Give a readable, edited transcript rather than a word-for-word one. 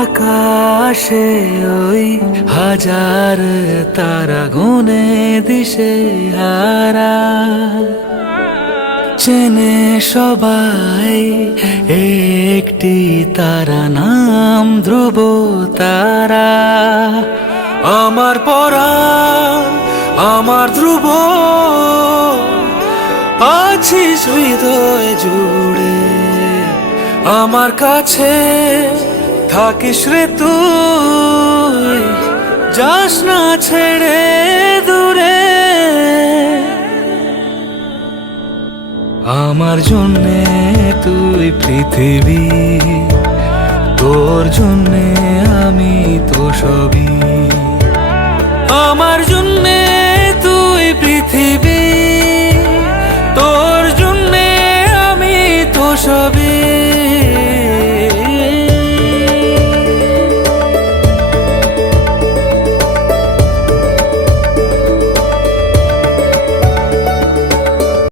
আকাশে ওই হাজার তারা গুনে দিশে হারা, চেনে সবাই একটি তারা, নাম ধ্রুব তারা। আমার পরাণ আমার ধ্রুব, আছিস হৃদয় জুড়ে, আমার কাছে থাকিস রে তুই, যাস না ছেড়ে দূরে। আমার জন্যে তুই পৃথিবী, তোর জন্যে আমি তো সবই।